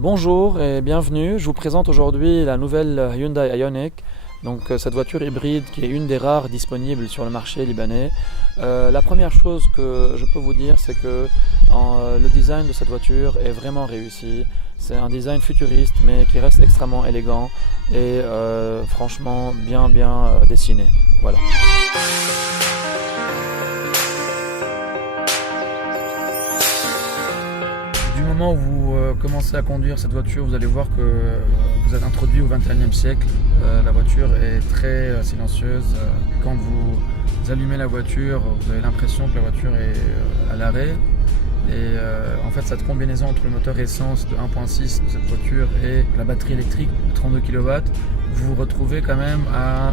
Bonjour et bienvenue, je vous présente aujourd'hui la nouvelle Hyundai Ioniq. Donc cette voiture hybride qui est une des rares disponibles sur le marché libanais. La première chose que je peux vous dire, c'est que le design de cette voiture est vraiment réussi. C'est un design futuriste mais qui reste extrêmement élégant et franchement bien dessiné. Voilà. Du moment où vous commencez à conduire cette voiture, vous allez voir que vous êtes introduit au XXIe siècle. La voiture est très silencieuse. Quand vous allumez la voiture, vous avez l'impression que la voiture est à l'arrêt. Et en fait, cette combinaison entre le moteur essence de 1.6 de cette voiture et la batterie électrique de 32 kW, vous vous retrouvez quand même à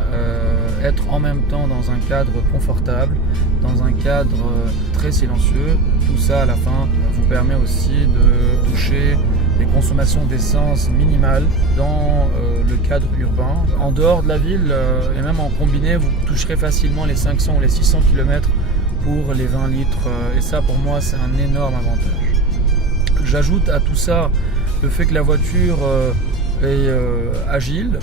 être en même temps dans un cadre confortable, dans un cadre très silencieux. Tout ça, à la fin, vous permet aussi de toucher des consommations d'essence minimales dans le cadre urbain. En dehors de la ville, et même en combiné, vous toucherez facilement les 500 ou les 600 km pour les 20 litres. Et ça, pour moi, c'est un énorme avantage. J'ajoute à tout ça le fait que la voiture est agile,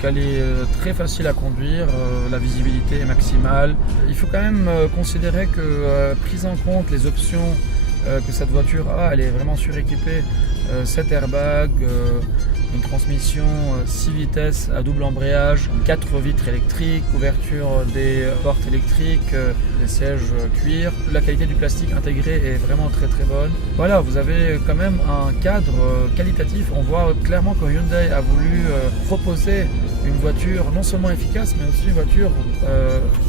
qu'elle est très facile à conduire, la visibilité est maximale. Il faut quand même considérer que, prise en compte les options que cette voiture a, elle est vraiment suréquipée. 7 airbags, une transmission 6 vitesses à double embrayage, 4 vitres électriques, ouverture des portes électriques, des sièges cuir. La qualité du plastique intégré est vraiment très bonne. Voilà, vous avez quand même un cadre qualitatif. On voit clairement que Hyundai a voulu proposer une voiture non seulement efficace, mais aussi une voiture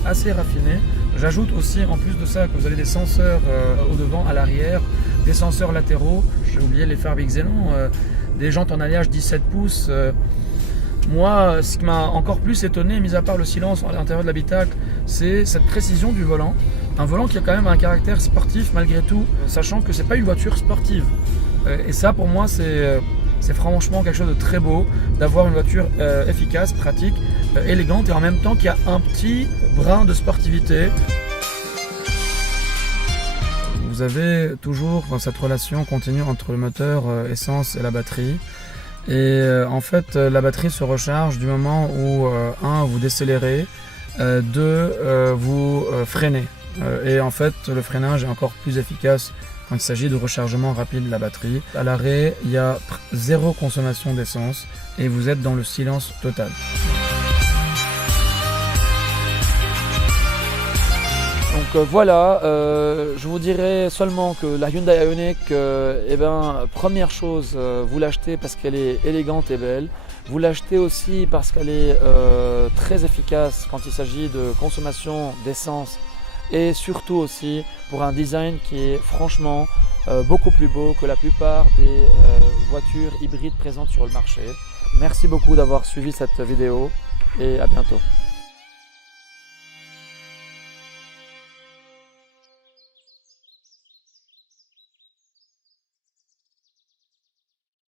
assez raffinée. J'ajoute aussi, en plus de ça, que vous avez des senseurs au devant, à l'arrière, des senseurs latéraux. J'ai oublié les phares Xenon, des jantes en alliage 17 pouces. Moi, ce qui m'a encore plus étonné, mis à part le silence à l'intérieur de l'habitacle, c'est cette précision du volant. Un volant qui a quand même un caractère sportif malgré tout, sachant que c'est pas une voiture sportive. Et ça, pour moi, c'est franchement quelque chose de très beau, d'avoir une voiture efficace, pratique, élégante et en même temps qui a un petit brin de sportivité. Vous avez toujours cette relation continue entre le moteur essence et la batterie. Et en fait, la batterie se recharge du moment où, 1, vous décélérez, 2, vous freinez. Et en fait, le freinage est encore plus efficace quand il s'agit de rechargement rapide de la batterie. À l'arrêt, il y a 0 consommation d'essence et vous êtes dans le silence total. Donc voilà, je vous dirais seulement que la Hyundai Ioniq, première chose, vous l'achetez parce qu'elle est élégante et belle. Vous l'achetez aussi parce qu'elle est très efficace quand il s'agit de consommation d'essence et surtout aussi pour un design qui est franchement beaucoup plus beau que la plupart des voitures hybrides présentes sur le marché. Merci beaucoup d'avoir suivi cette vidéo et à bientôt.